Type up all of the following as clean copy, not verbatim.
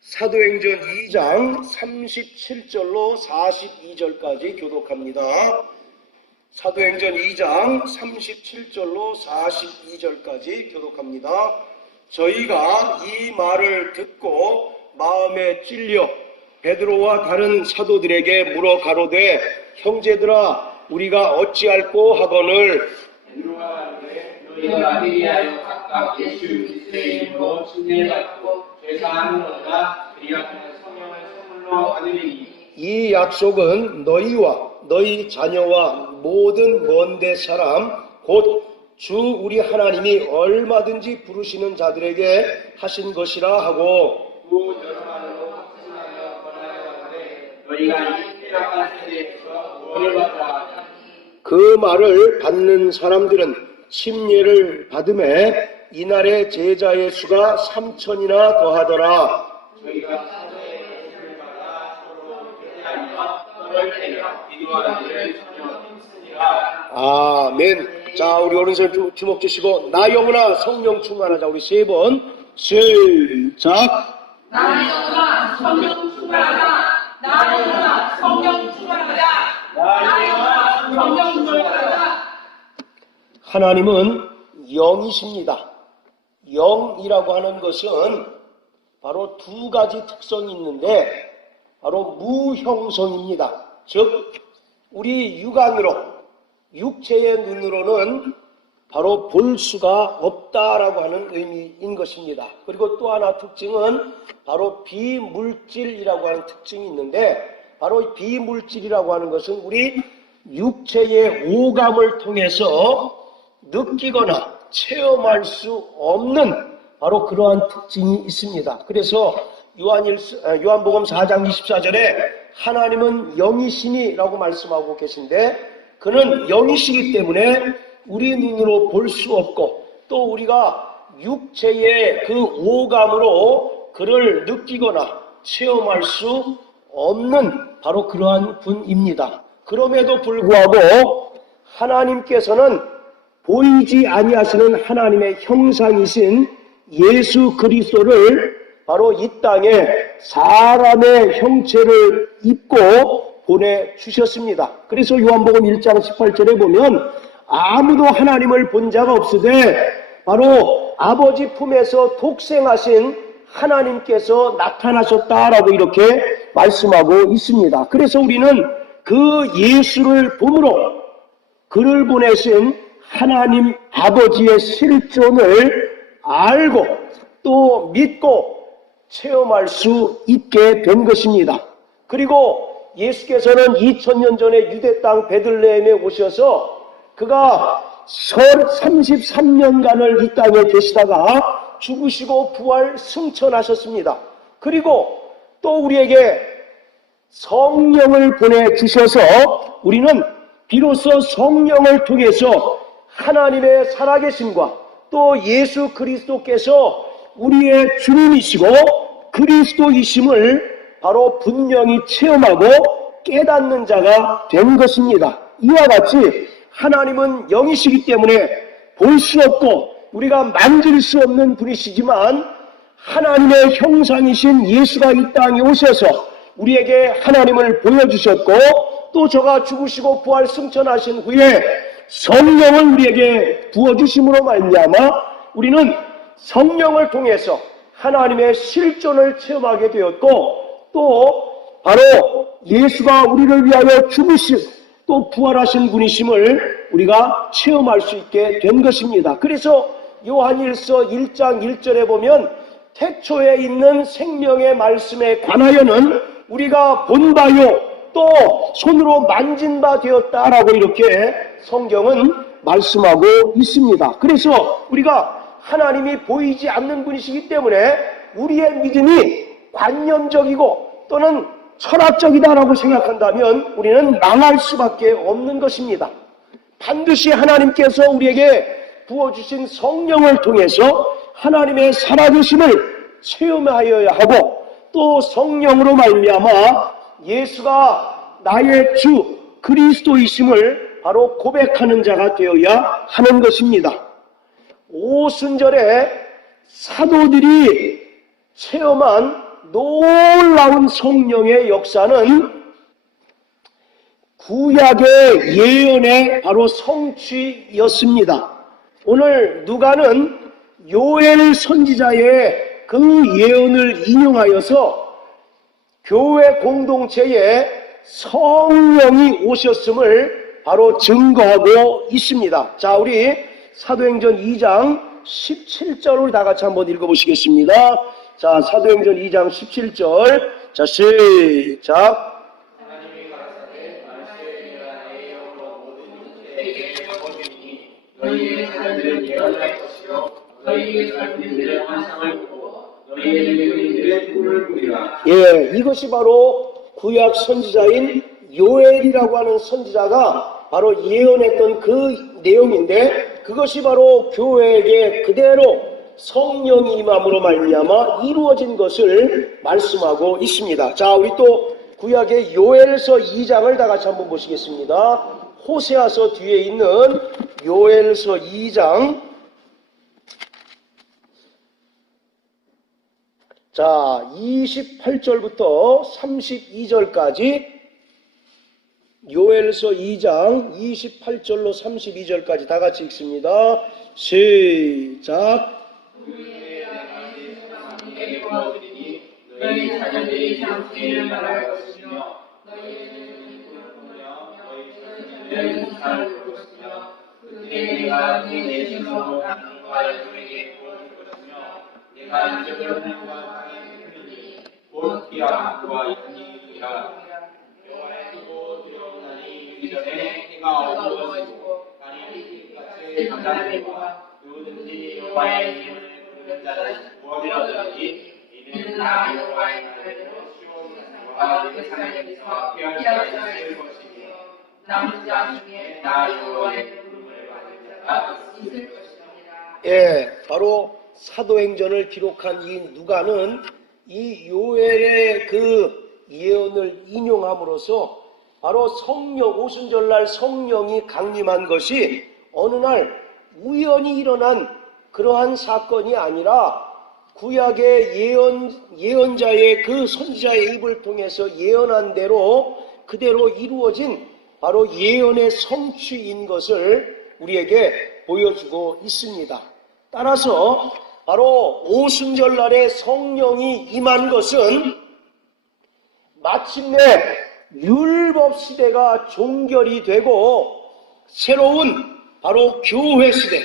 사도행전 2장 37절로 42절까지 교독합니다. 사도행전 2장 37절로 42절까지 교독합니다. 저희가 이 말을 듣고 마음에 찔려 베드로와 다른 사도들에게 물어 가로되 형제들아 우리가 어찌할꼬 하거늘 베드로가 이르되 너희가 회개하여 각각 예수 그리스도의 이름으로 침례받고 죄사함으로다 그리 같은 성령을 선물로 받으리니 이 약속은 너희와 너희 자녀와 모든 먼데 사람 곧 주 우리 하나님이 얼마든지 부르시는 자들에게 하신 것이라 하고 또 여러 말로 확증하여 권하여 가되 너희가 이 pe락한 세대에서 구원을 받으라. 그 말을 받는 사람들은 침례를 받음에 이날의 제자의 수가 3,000이나 더하더라. 저희가 사도의 말씀을 받아 서로 회개하며 떨을 때며 기도하는 일을 전혀 힘쓰니라. 아멘. 자, 우리 오른손 주먹 주시고 나 영혼아 성령 충만하자. 우리 세 번 시작. 나 영혼아 성령 충만하자. 나 영혼아 성령 충만하자. 나 영혼아 성령 충만하자. 하나님은 영이십니다. 영이라고 하는 것은 바로 두 가지 특성이 있는데 바로 무형성입니다. 즉 우리 육안으로 육체의 눈으로는 바로 볼 수가 없다라고 하는 의미인 것입니다. 그리고 또 하나 특징은 바로 비물질이라고 하는 특징이 있는데 바로 비물질이라고 하는 것은 우리 육체의 오감을 통해서 느끼거나 체험할 수 없는 바로 그러한 특징이 있습니다. 그래서 요한복음 4장 24절에 하나님은 영이시니라고 말씀하고 계신데 그는 영이시기 때문에 우리 눈으로 볼 수 없고 또 우리가 육체의 그 오감으로 그를 느끼거나 체험할 수 없는 바로 그러한 분입니다. 그럼에도 불구하고 하나님께서는 보이지 아니하시는 하나님의 형상이신 예수 그리스도를 바로 이 땅에 사람의 형체를 입고 보내주셨습니다. 그래서 요한복음 1장 18절에 보면 아무도 하나님을 본 자가 없으되 바로 아버지 품에서 독생하신 하나님께서 나타나셨다라고 이렇게 말씀하고 있습니다. 그래서 우리는 그 예수를 봄으로 그를 보내신 하나님 아버지의 실존을 알고 또 믿고 체험할 수 있게 된 것입니다. 그리고 예수께서는 2000년 전에 유대 땅 베들레헴에 오셔서 그가 33년간을 이 땅에 계시다가 죽으시고 부활 승천하셨습니다. 그리고 또 우리에게 성령을 보내주셔서 우리는 비로소 성령을 통해서 하나님의 살아계심과 또 예수 그리스도께서 우리의 주님이시고 그리스도이심을 바로 분명히 체험하고 깨닫는 자가 된 것입니다. 이와 같이 하나님은 영이시기 때문에 볼 수 없고 우리가 만질 수 없는 분이시지만 하나님의 형상이신 예수가 이 땅에 오셔서 우리에게 하나님을 보여주셨고 또 저가 죽으시고 부활 승천하신 후에 성령을 우리에게 부어주심으로 말미암아 우리는 성령을 통해서 하나님의 실존을 체험하게 되었고 또 바로 예수가 우리를 위하여 죽으신 또 부활하신 분이심을 우리가 체험할 수 있게 된 것입니다. 그래서 요한일서 1장 1절에 보면 태초에 있는 생명의 말씀에 관하여는 우리가 본 바요 또 손으로 만진 바 되었다라고 이렇게 성경은 말씀하고 있습니다. 그래서 우리가 하나님이 보이지 않는 분이시기 때문에 우리의 믿음이 관념적이고 또는 철학적이다라고 생각한다면 우리는 망할 수밖에 없는 것입니다. 반드시 하나님께서 우리에게 부어주신 성령을 통해서 하나님의 살아계심을 체험하여야 하고 또 성령으로 말미암아 예수가 나의 주 그리스도이심을 바로 고백하는 자가 되어야 하는 것입니다. 오순절에 사도들이 체험한 놀라운 성령의 역사는 구약의 예언의 바로 성취였습니다. 오늘 누가는 요엘 선지자의 그 예언을 인용하여서 교회 공동체에 성령이 오셨음을 바로 증거하고 있습니다. 자, 우리 사도행전 2장 17절을 다 같이 한번 읽어보시겠습니다. 자, 사도행전 2장 17절. 자, 시작. 하나님이 가라사대 만세에 일어나 내 영으로 모든 인체에게 퍼주니 너희의 자녀들은 예언할 것이요 너희의 젊은이들은 환상을 보고 너희의 늙은이들은 꿈을 꾸리라. 예, 이것이 바로 구약 선지자인 요엘이라고 하는 선지자가 바로 예언했던 그 내용인데, 그것이 바로 교회에게 그대로 성령이 임함으로 말미암아 이루어진 것을 말씀하고 있습니다. 자, 우리 또 구약의 요엘서 2장을 다 같이 한번 보시겠습니다. 호세아서 뒤에 있는 요엘서 2장. 자, 28절부터 32절까지 요엘서 2장 28절로 32절까지 다 같이 읽습니다. 시작. 너희의 부모들이니 너희 자녀들이 장세를 말할 것이며 너희는 꿈꾸며 너희 자녀들은 살을 볼 것이며 그때 내가 네 내신으로 하나님과 여종에게 보여줄 것이며 내가 이적을 하나님과 하나님의 흐르니 곧 비와 그와 이니이라. 여호와의 크고 두려운 날이 이르기 전에 해가 어두워지고 달이 빛같이 감당되고 누구든지 여호와의 이름을 부르는 자는 구원되었으니 이는 나 여호와의 날에도 시온과 그 산에서 피할 자가 있을 것이며 남은 자 중에 나 여호와의 부름을 받은 자가 있을 것이니라. 예, 바로 사도행전을 기록한 이 누가는 이 요엘의 그 예언을 인용함으로써 바로 성령, 오순절날 성령이 강림한 것이 어느 날 우연히 일어난 그러한 사건이 아니라 구약의 예언자의 그 선지자의 입을 통해서 예언한 대로 그대로 이루어진 바로 예언의 성취인 것을 우리에게 보여주고 있습니다. 따라서 바로 오순절날에 성령이 임한 것은 마침내 율법 시대가 종결이 되고 새로운 바로 교회 시대,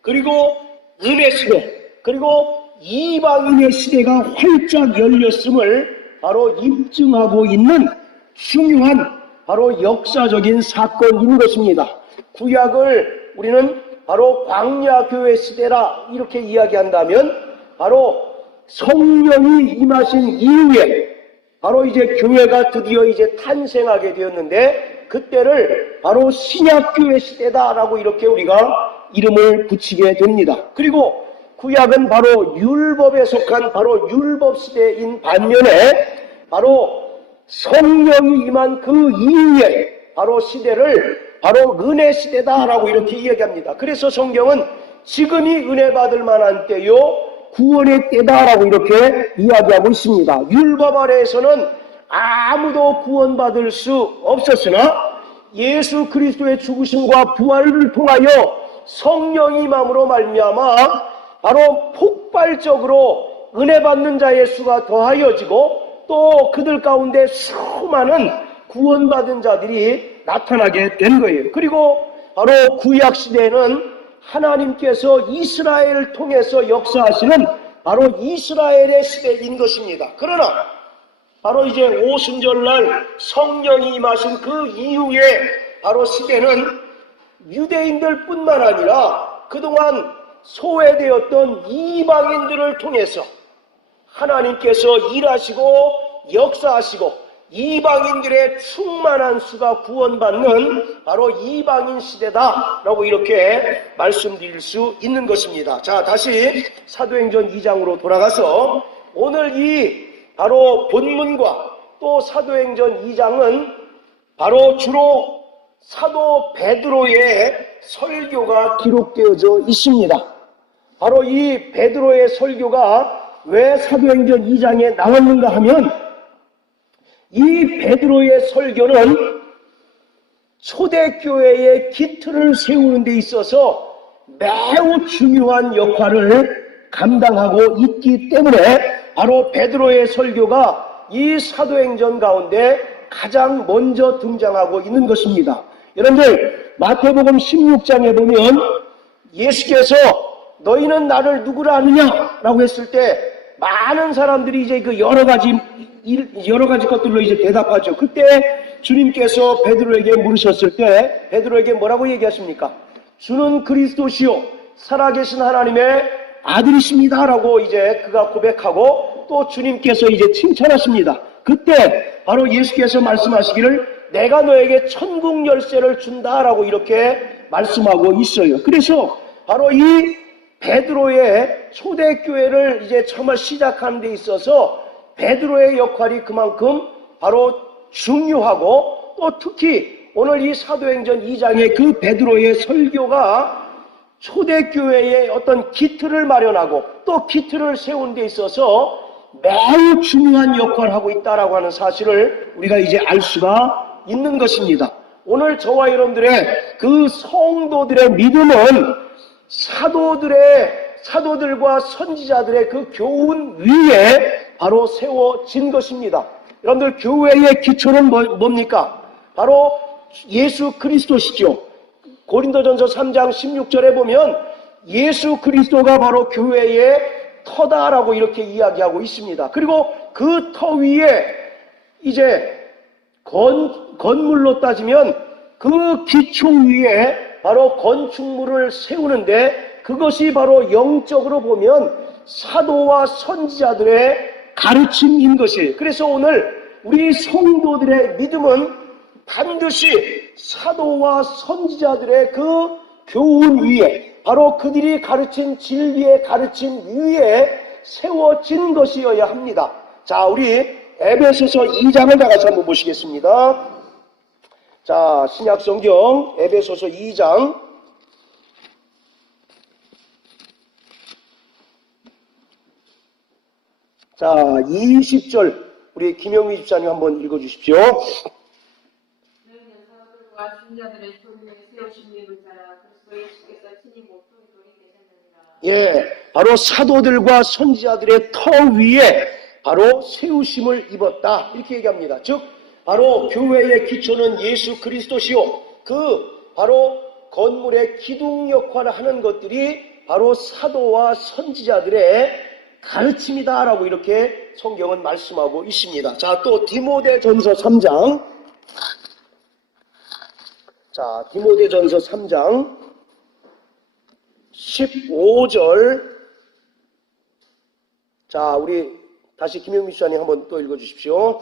그리고 은혜 시대, 그리고 이방인의 시대가 활짝 열렸음을 바로 입증하고 있는 중요한 바로 역사적인 사건인 것입니다. 구약을 우리는 바로 광야교회 시대라 이렇게 이야기한다면, 바로 성령이 임하신 이후에 바로 이제 교회가 드디어 이제 탄생하게 되었는데, 그때를 바로 신약교회 시대다라고 이렇게 우리가 이름을 붙이게 됩니다. 그리고 구약은 바로 율법에 속한 바로 율법 시대인 반면에 바로 성령이 임한 그 이후에 바로 시대를 바로 은혜 시대다라고 이렇게 이야기합니다. 그래서 성경은 지금이 은혜 받을 만한 때요, 구원의 때다라고 이렇게 이야기하고 있습니다. 율법 아래에서는 아무도 구원받을 수 없었으나 예수 그리스도의 죽으심과 부활을 통하여 성령이 임함으로 말미암아 바로 폭발적으로 은혜 받는 자의 수가 더하여지고, 또 그들 가운데 수많은 구원받은 자들이 나타나게 된 거예요. 그리고 바로 구약 시대에는 하나님께서 이스라엘을 통해서 역사하시는 바로 이스라엘의 시대인 것입니다. 그러나 바로 이제 오순절날 성령이 임하신 그 이후에 바로 시대는 유대인들 뿐만 아니라 그동안 소외되었던 이방인들을 통해서 하나님께서 일하시고 역사하시고 이방인들의 충만한 수가 구원받는 바로 이방인 시대다라고 이렇게 말씀드릴 수 있는 것입니다. 자, 다시 사도행전 2장으로 돌아가서 오늘 이 바로 본문과 또 사도행전 2장은 바로 주로 사도 베드로의 설교가 기록되어져 있습니다. 바로 이 베드로의 설교가 왜 사도행전 2장에 나왔는가 하면 이 베드로의 설교는 초대교회의 기틀을 세우는 데 있어서 매우 중요한 역할을 감당하고 있기 때문에 바로 베드로의 설교가 이 사도행전 가운데 가장 먼저 등장하고 있는 것입니다. 여러분들 마태복음 16장에 보면 예수께서 너희는 나를 누구라 하느냐라고 했을 때 많은 사람들이 이제 그 여러 가지 것들로 이제 대답하죠. 그때 주님께서 베드로에게 물으셨을 때 베드로에게 뭐라고 얘기하십니까? 주는 그리스도시요 살아계신 하나님의 아들이십니다라고 이제 그가 고백하고 또 주님께서 이제 칭찬하십니다. 그때 바로 예수께서 말씀하시기를 내가 너에게 천국 열쇠를 준다라고 이렇게 말씀하고 있어요. 그래서 바로 이 베드로의 초대교회를 이제 정말 시작하는 데 있어서 베드로의 역할이 그만큼 바로 중요하고 또 특히 오늘 이 사도행전 2장의 그 베드로의 설교가 초대교회의 어떤 기틀을 마련하고 또 기틀을 세우는 데 있어서 매우 중요한 역할을 하고 있다라고 하는 사실을 우리가 이제 알 수가 있는 것입니다. 오늘 저와 여러분들의 그 성도들의 믿음은 사도들과 선지자들의 그 교훈 위에 바로 세워진 것입니다. 여러분들 교회의 기초는 뭡니까? 바로 예수 그리스도시죠. 고린도전서 3장 16절에 보면 예수 그리스도가 바로 교회의 터다라고 이렇게 이야기하고 있습니다. 그리고 그 터 위에 이제 건물로 따지면 그 기초 위에 바로 건축물을 세우는데 그것이 바로 영적으로 보면 사도와 선지자들의 가르침인 것이에요. 그래서 오늘 우리 성도들의 믿음은 반드시 사도와 선지자들의 그 교훈 위에 바로 그들이 가르친 진리의 가르침 위에 세워진 것이어야 합니다. 자, 우리 에베소서 2장을 다 같이 한번 보시겠습니다. 자, 신약성경 에베소서 2장 자, 20절 우리 김영미 집사님 한번 읽어주십시오. 너희는 사도들과 선지자들의 소리에 세우신 믿을 자라 그리스도 예수께서 친히 모퉁이 돌이 되셨느니라. 예, 바로 사도들과 선지자들의 터 위에 바로 세우심을 입었다 이렇게 얘기합니다. 즉 바로 교회의 기초는 예수 그리스도시요 그 바로 건물의 기둥 역할을 하는 것들이 바로 사도와 선지자들의 가르침이다라고 이렇게 성경은 말씀하고 있습니다. 자, 또 디모데전서 3장. 자, 디모데전서 3장 15절. 자, 우리 다시 김영미 씨님 한번 또 읽어주십시오.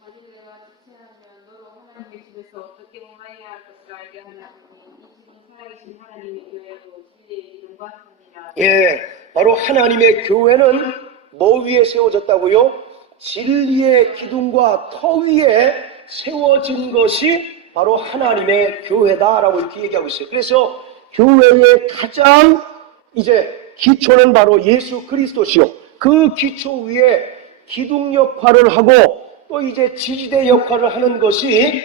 바리새인과 지체하면 너로 하나님의 집에서 어떻게 행하여야 할 것을 알게 하나니 이 집이 살아계신 하나님의 교회로 진리의 기둥과 같으니라. 예, 바로 하나님의 교회는 뭐 위에 세워졌다고요? 진리의 기둥과 터 위에 세워진 것이 바로 하나님의 교회다라고 이렇게 얘기하고 있어요. 그래서 교회의 가장 이제 기초는 바로 예수 그리스도시요. 그 기초 위에 기둥 역할을 하고 또 이제 지지대 역할을 하는 것이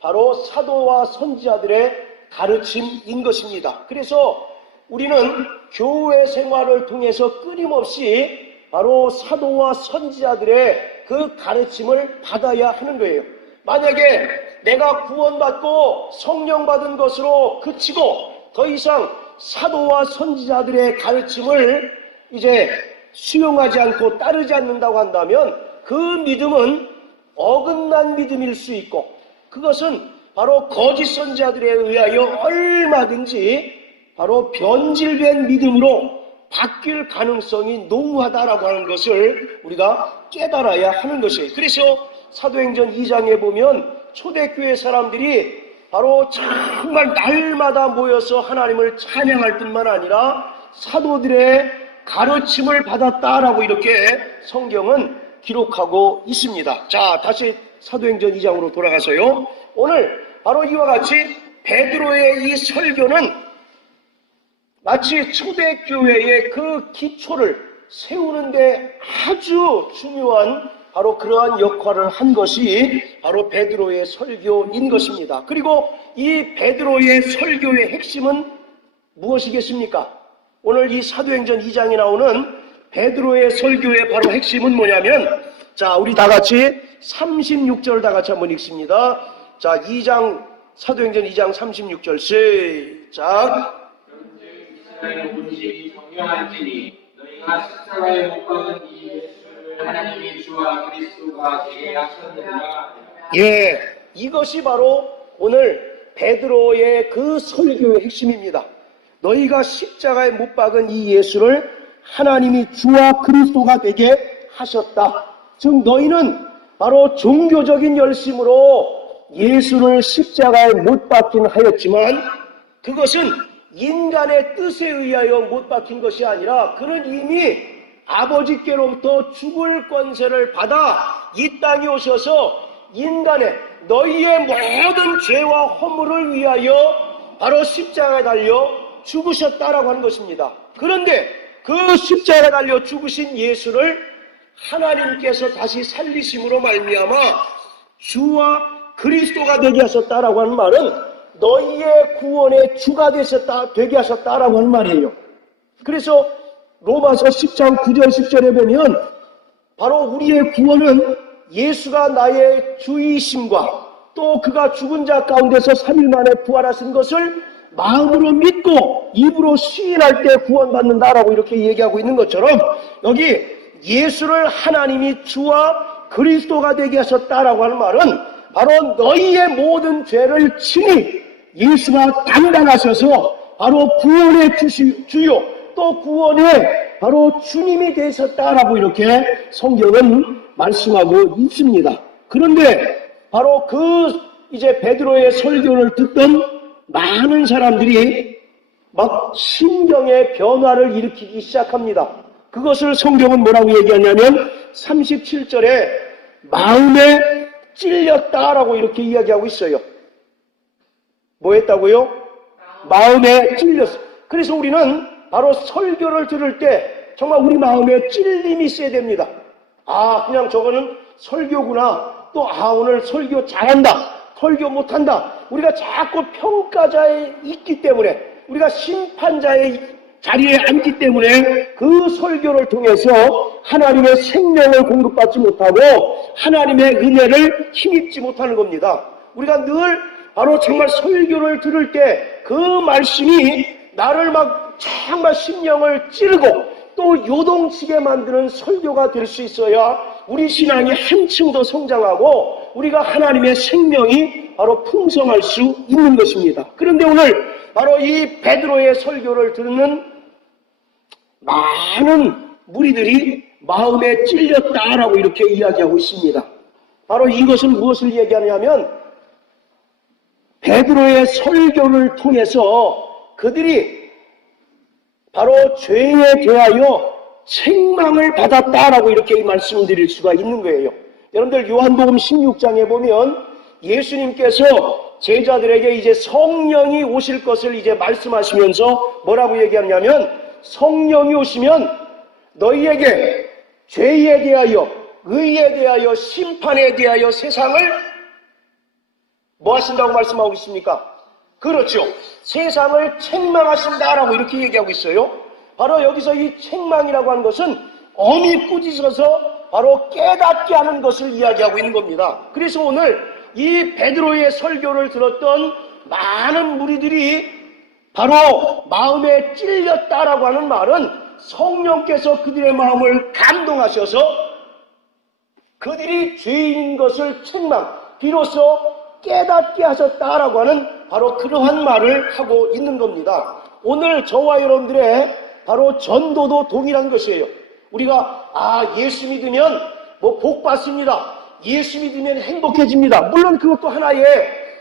바로 사도와 선지자들의 가르침인 것입니다. 그래서 우리는 교회 생활을 통해서 끊임없이 바로 사도와 선지자들의 그 가르침을 받아야 하는 거예요. 만약에 내가 구원받고 성령 받은 것으로 그치고 더 이상 사도와 선지자들의 가르침을 이제 수용하지 않고 따르지 않는다고 한다면 그 믿음은 어긋난 믿음일 수 있고 그것은 바로 거짓 선지자들에 의하여 얼마든지 바로 변질된 믿음으로 바뀔 가능성이 농후하다라고 하는 것을 우리가 깨달아야 하는 것이에요. 그래서 사도행전 2장에 보면 초대교회 사람들이 바로 정말 날마다 모여서 하나님을 찬양할 뿐만 아니라 사도들의 가르침을 받았다라고 이렇게 성경은 기록하고 있습니다. 자, 다시 사도행전 2장으로 돌아가서요. 오늘 바로 이와 같이 베드로의 이 설교는 마치 초대교회의 그 기초를 세우는데 아주 중요한 바로 그러한 역할을 한 것이 바로 베드로의 설교인 것입니다. 그리고 이 베드로의 설교의 핵심은 무엇이겠습니까? 오늘 이 사도행전 2장에 나오는 베드로의 설교의 바로 핵심은 뭐냐면, 자, 우리 다 같이 36절 다 같이 한번 읽습니다. 자, 사도행전 2장 36절 시작. 이스라엘 본식이 정령한지니 너희가 십자가에 못 박은 이 예수를 하나님의 주와 그리스도가 되게 하셨느니라. 예, 이것이 바로 오늘 베드로의 그 설교의 핵심입니다. 너희가 십자가에 못 박은 이 예수를 하나님이 주와 그리스도가 되게 하셨다. 즉 너희는 바로 종교적인 열심으로 예수를 십자가에 못 박긴 하였지만 그것은 인간의 뜻에 의하여 못 박힌 것이 아니라 그는 이미 아버지께로부터 죽을 권세를 받아 이 땅에 오셔서 인간의 너희의 모든 죄와 허물을 위하여 바로 십자가에 달려 죽으셨다라고 하는 것입니다. 그런데 그 십자가에 달려 죽으신 예수를 하나님께서 다시 살리심으로 말미암아 주와 그리스도가 되게 하셨다라고 하는 말은 너희의 구원의 주가 되게 하셨다라고 하는 말이에요. 그래서 로마서 10장 9절 10절에 보면 바로 우리의 구원은 예수가 나의 주이심과 또 그가 죽은 자 가운데서 3일 만에 부활하신 것을 마음으로 믿고 입으로 시인할 때 구원받는다라고 이렇게 얘기하고 있는 것처럼 여기 예수를 하나님이 주와 그리스도가 되게 하셨다라고 하는 말은 바로 너희의 모든 죄를 친히 예수가 담당하셔서 바로 구원의 주요 또 구원의 바로 주님이 되셨다라고 이렇게 성경은 말씀하고 있습니다. 그런데 바로 이제 베드로의 설교를 듣던 많은 사람들이 막 심경의 변화를 일으키기 시작합니다. 그것을 성경은 뭐라고 얘기하냐면 37절에 마음에 찔렸다라고 이렇게 이야기하고 있어요. 뭐 했다고요? 마음에 찔렸어. 그래서 우리는 바로 설교를 들을 때 정말 우리 마음에 찔림이 있어야 됩니다. 아, 그냥 저거는 설교구나. 또 오늘 설교 잘한다. 설교 못한다. 우리가 자꾸 평가자에 있기 때문에 우리가 심판자의 자리에 앉기 때문에 그 설교를 통해서 하나님의 생명을 공급받지 못하고 하나님의 은혜를 힘입지 못하는 겁니다. 우리가 늘 바로 정말 설교를 들을 때 그 말씀이 나를 막 정말 심령을 찌르고 또 요동치게 만드는 설교가 될 수 있어야 우리 신앙이 한층 더 성장하고 우리가 하나님의 생명이 바로 풍성할 수 있는 것입니다. 그런데 오늘 바로 이 베드로의 설교를 듣는 많은 무리들이 마음에 찔렸다라고 이렇게 이야기하고 있습니다. 바로 이것은 무엇을 얘기하냐면 베드로의 설교를 통해서 그들이 바로 죄에 대하여 책망을 받았다라고 이렇게 말씀드릴 수가 있는 거예요. 여러분들 요한복음 16장에 보면 예수님께서 제자들에게 이제 성령이 오실 것을 이제 말씀하시면서 뭐라고 얘기하냐면 성령이 오시면 너희에게 죄에 대하여 의에 대하여 심판에 대하여 세상을 뭐 하신다고 말씀하고 있습니까? 그렇죠. 세상을 책망하신다라고 이렇게 얘기하고 있어요. 바로 여기서 이 책망이라고 하는 것은 엄히 꾸짖어서 바로 깨닫게 하는 것을 이야기하고 있는 겁니다. 그래서 오늘 이 베드로의 설교를 들었던 많은 무리들이 바로 마음에 찔렸다라고 하는 말은 성령께서 그들의 마음을 감동하셔서 그들이 죄인인 것을 비로소 깨닫게 하셨다라고 하는 바로 그러한 말을 하고 있는 겁니다. 오늘 저와 여러분들의 바로 전도도 동일한 것이에요. 우리가 예수 믿으면 복 받습니다. 예수 믿으면 행복해집니다. 물론 그것도 하나의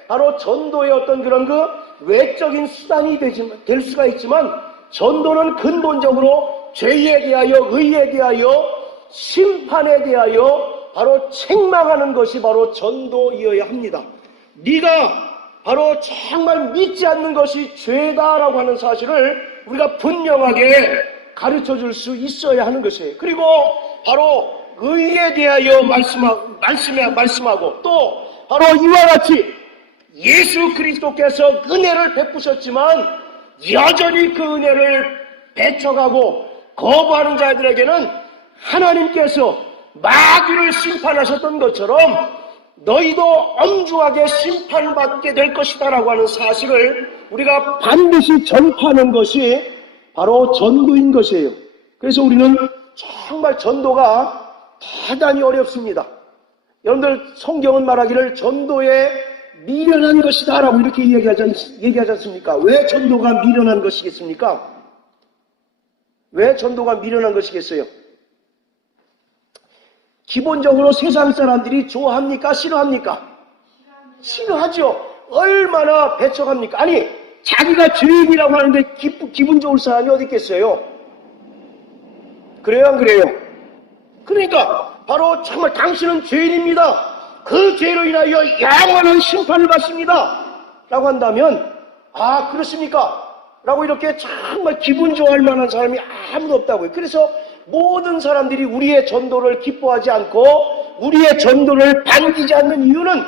바로 전도의 어떤 그런 외적인 수단이 될 수가 있지만 전도는 근본적으로 죄에 대하여 의에 대하여 심판에 대하여 바로 책망하는 것이 바로 전도이어야 합니다. 네가 바로 정말 믿지 않는 것이 죄다라고 하는 사실을 우리가 분명하게 가르쳐 줄 수 있어야 하는 것이에요. 그리고 바로 의에 대하여 말씀하고 또 바로 이와 같이 예수 그리스도께서 은혜를 베푸셨지만 여전히 그 은혜를 배척하고 거부하는 자들에게는 하나님께서 마귀를 심판하셨던 것처럼 너희도 엄중하게 심판받게 될 것이다 라고 하는 사실을 우리가 반드시 전파하는 것이 바로 전도인 것이에요. 그래서 우리는 정말 전도가 대단히 어렵습니다. 여러분들 성경은 말하기를 전도에 미련한 것이다 라고 이렇게 얘기하지 않습니까? 왜 전도가 미련한 것이겠습니까? 왜 전도가 미련한 것이겠어요? 기본적으로 세상 사람들이 좋아합니까? 싫어합니까? 싫어하죠. 얼마나 배척합니까? 아니 자기가 죄인이라고 하는데 기분 좋을 사람이 어디 있겠어요? 그래요 안 그래요? 그러니까 바로 정말 당신은 죄인입니다. 그 죄로 인하여 영원한 심판을 받습니다 라고 한다면 아 그렇습니까? 라고 이렇게 정말 기분 좋아할 만한 사람이 아무도 없다고요. 그래서 모든 사람들이 우리의 전도를 기뻐하지 않고 우리의 전도를 반기지 않는 이유는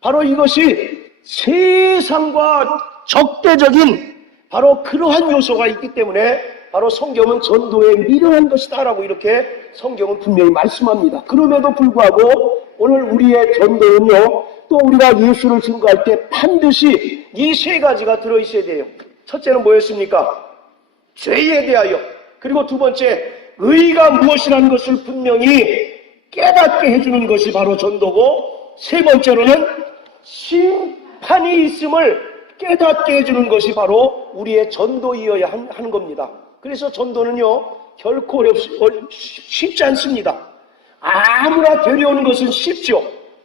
바로 이것이 세상과 적대적인 바로 그러한 요소가 있기 때문에 바로 성경은 전도에 미련한 것이다 라고 이렇게 성경은 분명히 말씀합니다. 그럼에도 불구하고 오늘 우리의 전도는요 또 우리가 예수를 증거할 때 반드시 이 세 가지가 들어있어야 돼요. 첫째는 뭐였습니까? 죄에 대하여, 그리고 두 번째 의가 무엇이라는 것을 분명히 깨닫게 해주는 것이 바로 전도고, 세 번째로는 심판이 있음을 깨닫게 해주는 것이 바로 우리의 전도이어야 하는 겁니다. 그래서 전도는요 결코 쉽지 않습니다. 아무나 데려오는 것은 쉽죠.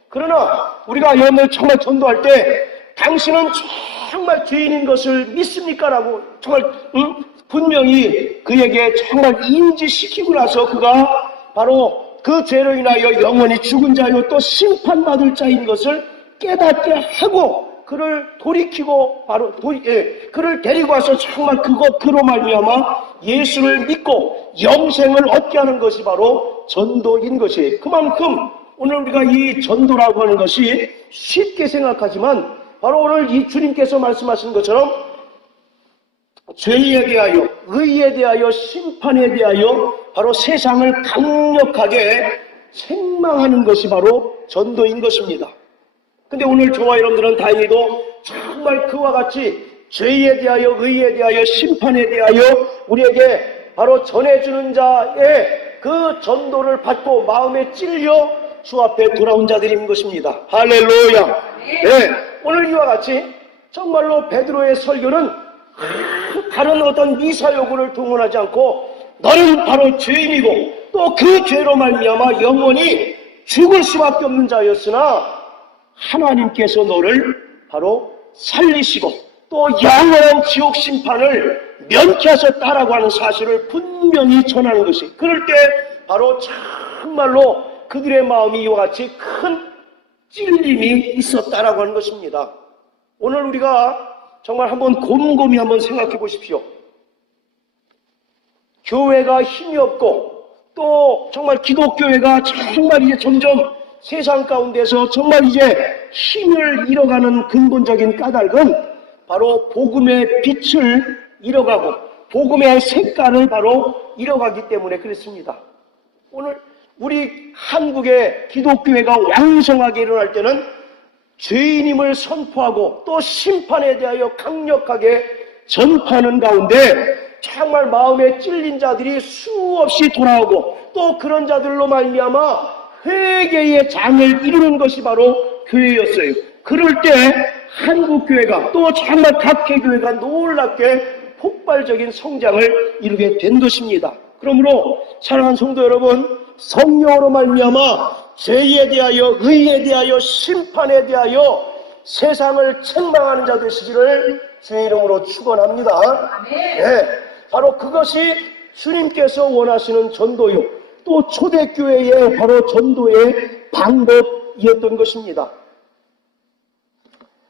그러나 우리가 여러분들 정말 전도할 때 당신은 정말 죄인인 것을 믿습니까? 라고 정말 분명히 그에게 정말 인지시키고 나서 그가 바로 그 죄로 인하여 영원히 죽은 자요 또 심판받을 자인 것을 깨닫게 하고 그를 돌이키고 바로 그를 데리고 와서 정말 그로 말미암아 예수를 믿고 영생을 얻게 하는 것이 바로 전도인 것이에요. 그만큼 오늘 우리가 이 전도라고 하는 것이 쉽게 생각하지만 바로 오늘 이 주님께서 말씀하신 것처럼 죄에 대하여, 의에 대하여, 심판에 대하여 바로 세상을 강력하게 책망하는 것이 바로 전도인 것입니다. 근데 오늘 저와 여러분들은 다행히도 정말 그와 같이 죄에 대하여, 의에 대하여, 심판에 대하여 우리에게 바로 전해주는 자의 그 전도를 받고 마음에 찔려 주 앞에 돌아온 자들인 것입니다. 할렐루야. 네, 오늘 이와 같이 정말로 베드로의 설교는 다른 어떤 미사 요구를 동원하지 않고 너는 바로 죄인이고 또 그 죄로 말미암아 영원히 죽을 수밖에 없는 자였으나 하나님께서 너를 바로 살리시고 또 영원한 지옥 심판을 면케하셨다라고 하는 사실을 분명히 전하는 것이, 그럴 때 바로 정말로 그들의 마음이 이와 같이 큰 찔림이 있었다라고 하는 것입니다. 오늘 우리가 정말 한번 곰곰이 한번 생각해 보십시오. 교회가 힘이 없고 또 정말 기독교회가 정말 이제 점점 세상 가운데서 정말 이제 힘을 잃어가는 근본적인 까닭은 바로 복음의 빛을 잃어가고 복음의 색깔을 바로 잃어가기 때문에 그렇습니다. 오늘 우리 한국의 기독교회가 왕성하게 일어날 때는 죄인임을 선포하고 또 심판에 대하여 강력하게 전파하는 가운데 정말 마음에 찔린 자들이 수없이 돌아오고 또 그런 자들로 말미암아 회개의 장을 이루는 것이 바로 교회였어요. 그럴 때 한국교회가 또 정말 각 개교회가 놀랍게 폭발적인 성장을 이루게 된 것입니다. 그러므로 사랑하는 성도 여러분, 성령으로 말미암아 죄에 대하여, 의에 대하여, 심판에 대하여 세상을 책망하는 자 되시기를 주의 이름으로 축원합니다. 네, 바로 그것이 주님께서 원하시는 전도요 또 초대교회의 바로 전도의 방법이었던 것입니다.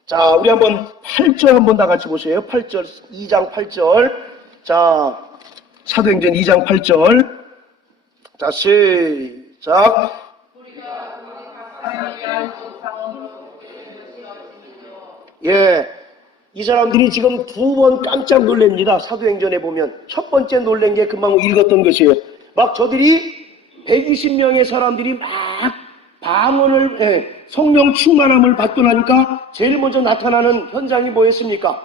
자, 우리 한번 8절 한번 다 같이 보세요. 8절, 2장 8절. 자, 사도행전 2장 8절. 자, 시작. 예. 이 사람들이 지금 두 번 깜짝 놀랍니다. 사도행전에 보면. 첫 번째 놀란 게 금방 읽었던 것이에요. 막 저들이 120명의 사람들이 막 방언을, 성령 충만함을 받고 나니까 제일 먼저 나타나는 현장이 뭐였습니까?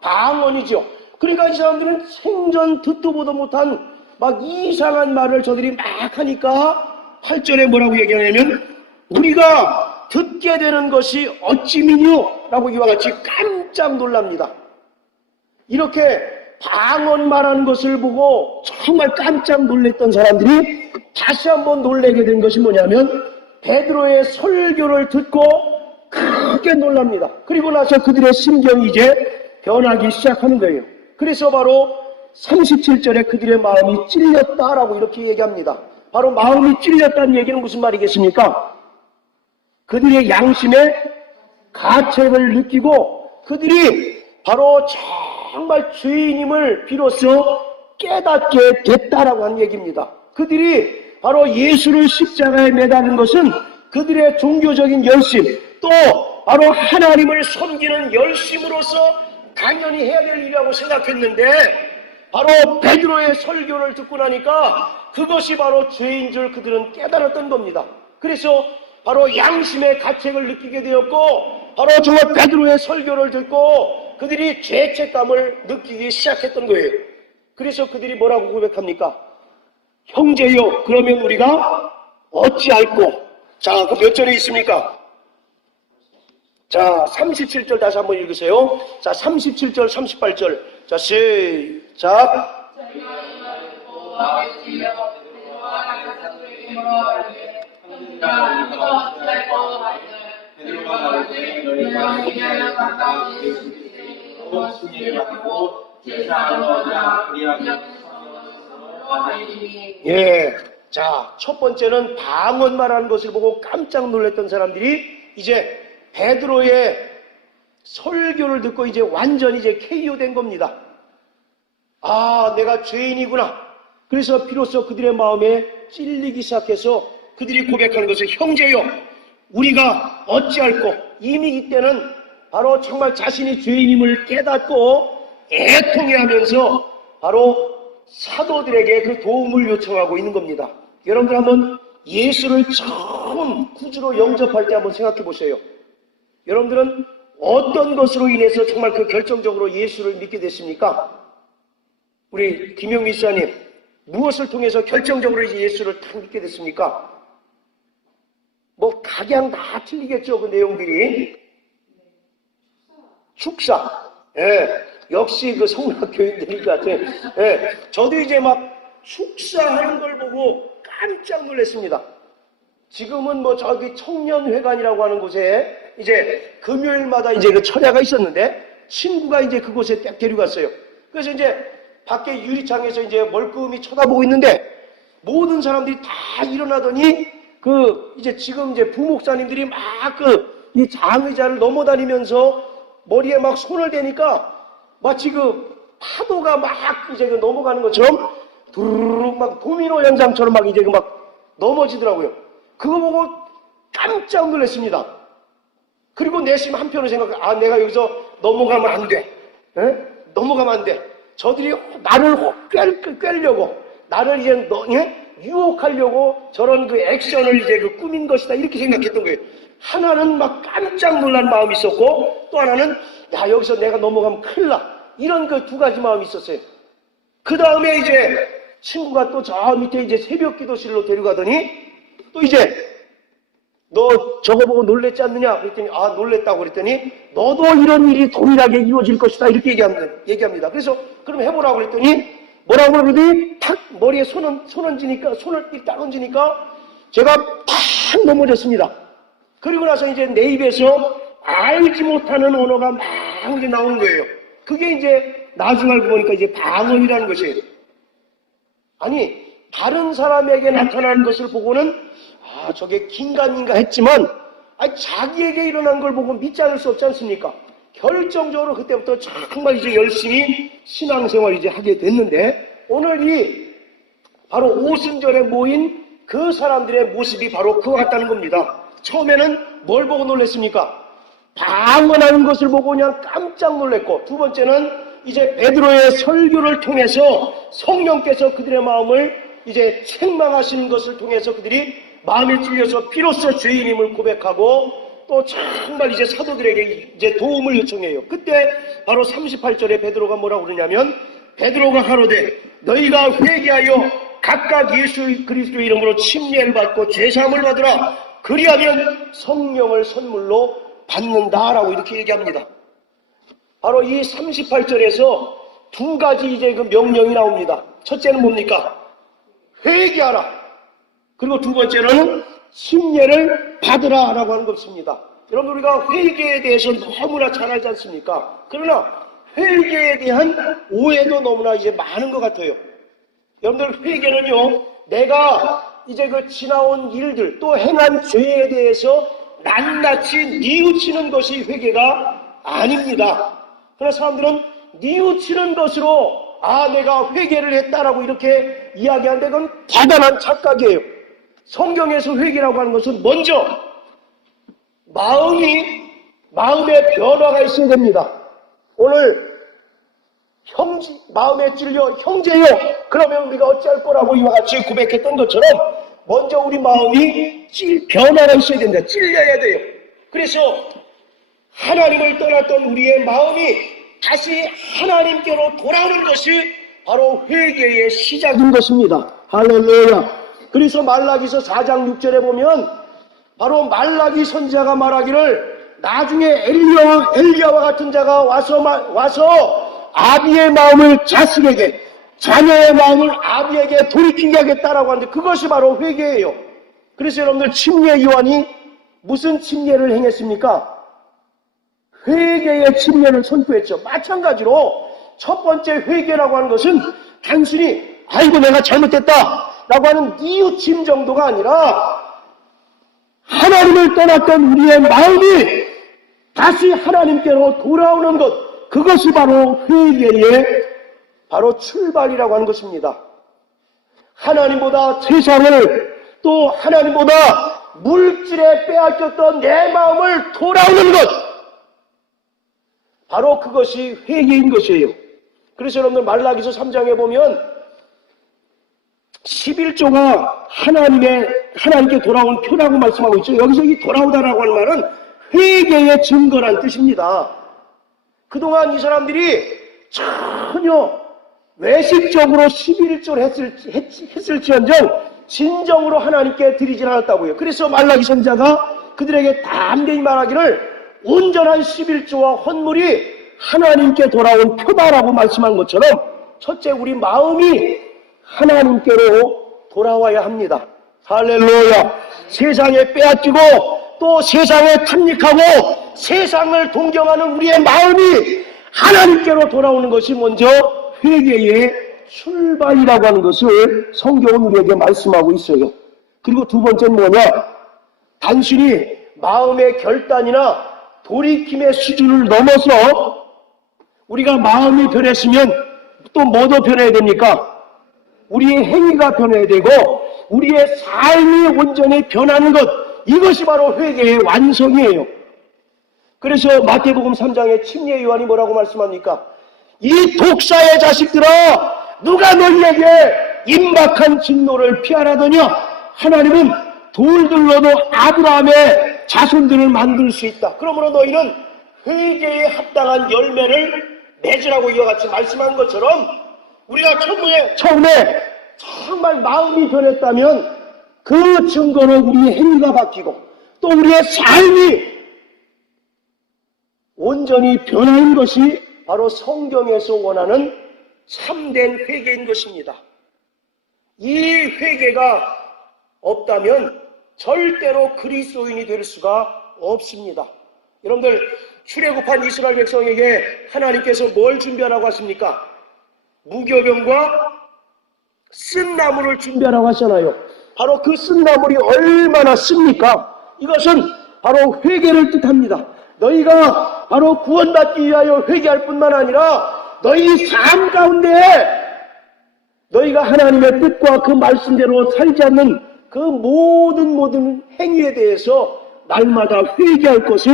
방언이죠. 그러니까 이 사람들은 생전 듣도 보도 못한 막 이상한 말을 저들이 막 하니까 8절에 뭐라고 얘기하냐면 우리가 듣게 되는 것이 어찌미뇨? 라고 이와 같이 깜짝 놀랍니다. 이렇게 방언 말하는 것을 보고 정말 깜짝 놀랐던 사람들이 다시 한번 놀라게 된 것이 뭐냐면 베드로의 설교를 듣고 크게 놀랍니다. 그리고 나서 그들의 심경이 이제 변하기 시작하는 거예요. 그래서 바로 37절에 그들의 마음이 찔렸다라고 이렇게 얘기합니다. 바로 마음이 찔렸다는 얘기는 무슨 말이겠습니까? 그들의 양심에 가책을 느끼고 그들이 바로 정말 죄인임을 비로소 깨닫게 됐다라고 하는 얘기입니다. 그들이 바로 예수를 십자가에 매다는 것은 그들의 종교적인 열심, 또 바로 하나님을 섬기는 열심으로서 당연히 해야 될 일이라고 생각했는데 바로 베드로의 설교를 듣고 나니까 그것이 바로 죄인 줄 그들은 깨달았던 겁니다. 그래서 바로 양심의 가책을 느끼게 되었고 바로 저 베드로의 설교를 듣고 그들이 죄책감을 느끼기 시작했던 거예요. 그래서 그들이 뭐라고 고백합니까? 형제요, 그러면 우리가 어찌할꼬? 자, 그 몇 절에 있습니까? 자, 37절 다시 한번 읽으세요. 자, 37절, 38절. 자, 시작. 예. 자, 첫 번째는 방언 말하는 것을 보고 깜짝 놀랐던 사람들이 이제 베드로의 설교를 듣고 이제 완전히 이제 KO 된 겁니다. 아, 내가 죄인이구나. 그래서 비로소 그들의 마음에 찔리기 시작해서 그들이 고백하는 것은 형제요, 우리가 어찌할꼬? 이미 이때는 바로 정말 자신이 죄인임을 깨닫고 애통해하면서 바로 사도들에게 그 도움을 요청하고 있는 겁니다. 여러분들 한번 예수를 처음 구주로 영접할 때 한번 생각해 보세요. 여러분들은 어떤 것으로 인해서 정말 그 결정적으로 예수를 믿게 됐습니까? 우리 김용미 씨님, 무엇을 통해서 결정적으로 예수를 딱 믿게 됐습니까? 뭐 각양 다 틀리겠죠, 그 내용들이. 축사. 예, 역시 그 성락교인들인 것 같아요. 예, 저도 이제 막 축사하는 걸 보고 깜짝 놀랐습니다. 지금은 뭐 저기 청년회관이라고 하는 곳에 이제 금요일마다 이제 그 철야가 있었는데 친구가 이제 그곳에 딱 데려갔어요. 그래서 이제 밖에 유리창에서 이제 멀끔히 쳐다보고 있는데 모든 사람들이 다 일어나더니 그 이제 지금 이제 부목사님들이 막 그 이 장의자를 넘어다니면서 머리에 막 손을 대니까 마치 그 파도가 막 이제 그 넘어가는 것처럼 두루룩 막 도미노 현상처럼 막 이제 막 넘어지더라고요. 그거 보고 깜짝 놀랐습니다. 그리고 내심 한편으로 생각해, 아, 내가 여기서 넘어가면 안 돼. 에? 넘어가면 안 돼. 저들이 나를 꿰려고, 나를 이제 유혹하려고 저런 그 액션을 이제 그 꾸민 것이다. 이렇게 생각했던 거예요. 하나는 막 깜짝 놀란 마음이 있었고, 또 하나는, 야, 여기서 내가 넘어가면 큰일 나. 이런 그 두 가지 마음이 있었어요. 그 다음에 이제 친구가 또 저 밑에 이제 새벽 기도실로 데려가더니, 또 이제, 너 저거 보고 놀랬지 않느냐? 그랬더니, 아, 놀랬다고 그랬더니, 너도 이런 일이 동일하게 이루어질 것이다. 이렇게 얘기합니다. 그래서, 그럼 해보라고 그랬더니, 뭐라고 그러더니, 탁, 머리에 손을 딱 얹으니까, 제가 탁 넘어졌습니다. 그리고 나서 이제 내 입에서 알지 못하는 언어가 막 이제 나오는 거예요. 그게 이제, 나중에 알고 보니까 이제 방언이라는 것이에요. 아니, 다른 사람에게 나타나는 것을 보고는 아, 저게 긴가민가 했지만 아니, 자기에게 일어난 걸 보고 믿지 않을 수 없지 않습니까? 결정적으로 그때부터 정말 이제 열심히 신앙생활 이제 하게 됐는데 오늘 이 바로 오순절에 모인 그 사람들의 모습이 바로 그와 같다는 겁니다. 처음에는 뭘 보고 놀랐습니까? 방언하는 것을 보고 그냥 깜짝 놀랐고, 두 번째는 이제 베드로의 설교를 통해서 성령께서 그들의 마음을 이제 책망하시는 것을 통해서 그들이 마음에 찔려서 비로소 죄인임을 고백하고, 또 정말 이제 사도들에게 이제 도움을 요청해요. 그때 바로 38절에 베드로가 뭐라고 그러냐면, 베드로가 가로되 너희가 회개하여 각각 예수 그리스도의 이름으로 침례를 받고 죄사함을 받으라. 그리하면 성령을 선물로 받는다라고 이렇게 얘기합니다. 바로 이 38절에서 두 가지 이제 그 명령이 나옵니다. 첫째는 뭡니까? 회개하라. 그리고 두 번째는 침례를 받으라라고 하는 것입니다. 여러분, 우리가 회개에 대해서 너무나 잘 알지 않습니까? 그러나 회개에 대한 오해도 너무나 이제 많은 것 같아요. 여러분들, 회개는요, 내가 이제 그 지나온 일들 또 행한 죄에 대해서 낱낱이 뉘우치는 것이 회개가 아닙니다. 그러나 사람들은 뉘우치는 것으로 내가 회개를 했다라고 이렇게 이야기하는데 그건 대단한 착각이에요. 성경에서 회개라고 하는 것은 먼저 마음의 변화가 있어야 됩니다. 오늘 마음에 찔려 형제여 그러면 우리가 어찌할 거라고 이와 같이 고백했던 것처럼 먼저 우리 마음이 변화가 있어야 된다. 찔려야 돼요. 그래서 하나님을 떠났던 우리의 마음이 다시 하나님께로 돌아오는 것이 바로 회개의 시작인 것입니다. 할렐루야. 그래서 말라기서 4장 6절에 보면 바로 말라기 선지자가 말하기를 나중에 엘리야와 같은 자가 와서 아비의 마음을 자식에게, 자녀의 마음을 아비에게 돌이키게 하겠다라고 하는데 그것이 바로 회개예요. 그래서 여러분들, 침례 요한이 무슨 침례를 행했습니까? 회개의 침례를 선포했죠. 마찬가지로 첫 번째 회개라고 하는 것은 단순히 아이고 내가 잘못했다 라고 하는 뉘우침 정도가 아니라 하나님을 떠났던 우리의 마음이 다시 하나님께로 돌아오는 것, 그것이 바로 회개의 바로 출발이라고 하는 것입니다. 하나님보다 세상을, 또 하나님보다 물질에 빼앗겼던 내 마음을 돌아오는 것, 바로 그것이 회개인 것이에요. 그래서 여러분들, 말라기서 3장에 보면 11조가 하나님께 돌아온 표라고 말씀하고 있죠. 여기서 이 돌아오다라고 하는 말은 회개의 증거란 뜻입니다. 그동안 이 사람들이 전혀 외식적으로 11조를 했을지언정 진정으로 하나님께 드리진 않았다고요. 그래서 말라기 선지자가 그들에게 담대히 말하기를 온전한 11조와 헌물이 하나님께 돌아온 표다라고 말씀한 것처럼 첫째, 우리 마음이 하나님께로 돌아와야 합니다. 할렐루야. 세상에 빼앗기고 또 세상에 탐닉하고 세상을 동경하는 우리의 마음이 하나님께로 돌아오는 것이 먼저 회개의 출발이라고 하는 것을 성경은 우리에게 말씀하고 있어요. 그리고 두 번째는 뭐냐? 단순히 마음의 결단이나 돌이킴의 수준을 넘어서 우리가 마음이 변했으면 또 뭐도 변해야 됩니까? 우리의 행위가 변해야 되고 우리의 삶이 온전히 변하는 것, 이것이 바로 회개의 완성이에요. 그래서 마태복음 3장에 침례 요한이 뭐라고 말씀합니까? 이 독사의 자식들아, 누가 너희에게 임박한 진노를 피하라더냐? 하나님은 돌들로도 아브라함의 자손들을 만들 수 있다. 그러므로 너희는 회개에 합당한 열매를 맺으라고 이와 같이 말씀한 것처럼 우리가 처음에 정말 마음이 변했다면 그 증거는 우리의 행위가 바뀌고 또 우리의 삶이 온전히 변하는 것이 바로 성경에서 원하는 참된 회개인 것입니다. 이 회개가 없다면 절대로 그리스도인이 될 수가 없습니다. 여러분들, 출애굽한 이스라엘 백성에게 하나님께서 뭘 준비하라고 하십니까? 무교병과 쓴 나무를 준비하라고 하잖아요. 바로 그 쓴 나물이 얼마나 씁니까? 이것은 바로 회개를 뜻합니다. 너희가 바로 구원받기 위하여 회개할 뿐만 아니라 너희 삶 가운데 너희가 하나님의 뜻과 그 말씀대로 살지 않는 그 모든 행위에 대해서 날마다 회개할 것을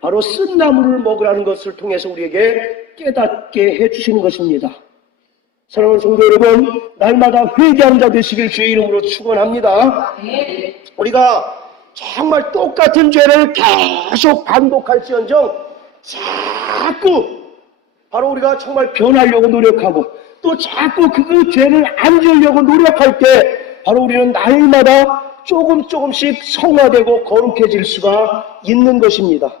바로 쓴 나무를 먹으라는 것을 통해서 우리에게 깨닫게 해주시는 것입니다. 사랑하는 성도 여러분, 날마다 회개하는 자 되시길 주의 이름으로 축원합니다. 우리가 정말 똑같은 죄를 계속 반복할지언정 자꾸 바로 우리가 정말 변하려고 노력하고 또 자꾸 그 죄를 안 지으려고 노력할 때 바로 우리는 날마다 조금씩 성화되고 거룩해질 수가 있는 것입니다.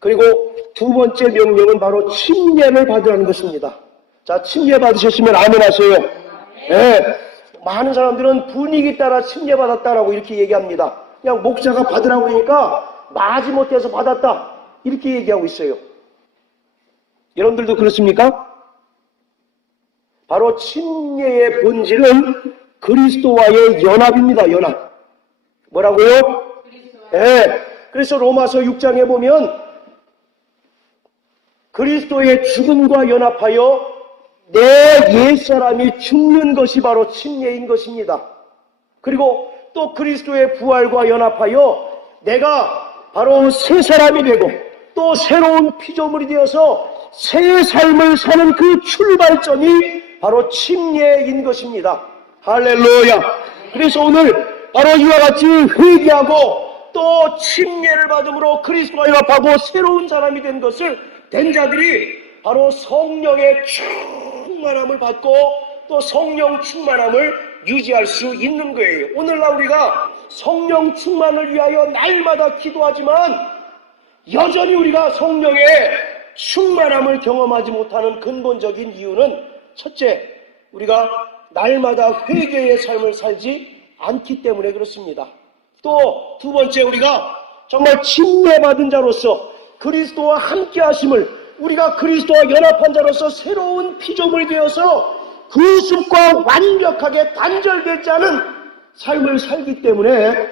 그리고 두 번째 명령은 바로 침례를 받으라는 것입니다. 자, 침례 받으셨으면 아멘 하세요. 네. 많은 사람들은 분위기 따라 침례 받았다라고 이렇게 얘기합니다. 그냥 목사가 받으라고 하니까 마지못해서 받았다 이렇게 얘기하고 있어요. 여러분들도 그렇습니까? 바로 침례의 본질은 그리스도와의 연합입니다. 연합. 뭐라고요? 네. 그래서 로마서 6장에 보면 그리스도의 죽음과 연합하여 내 옛사람이 죽는 것이 바로 침례인 것입니다. 그리고 또 그리스도의 부활과 연합하여 내가 바로 새 사람이 되고 또 새로운 피조물이 되어서 새 삶을 사는 그 출발점이 바로 침례인 것입니다. 할렐루야. 그래서 오늘 바로 이와 같이 회개하고 또 침례를 받음으로 그리스도와 연합하고 새로운 사람이 된 자들이 바로 성령의 충만함을 받고 또 성령 충만함을 유지할 수 있는 거예요. 오늘날 우리가 성령 충만을 위하여 날마다 기도하지만 여전히 우리가 성령의 충만함을 경험하지 못하는 근본적인 이유는 첫째, 우리가 날마다 회개의 삶을 살지 않기 때문에 그렇습니다. 또 두 번째, 우리가 정말 침례받은 자로서 그리스도와 함께 하심을 우리가 그리스도와 연합한 자로서 새로운 피조물이 되어서 그 습과 완벽하게 단절되지 않은 삶을 살기 때문에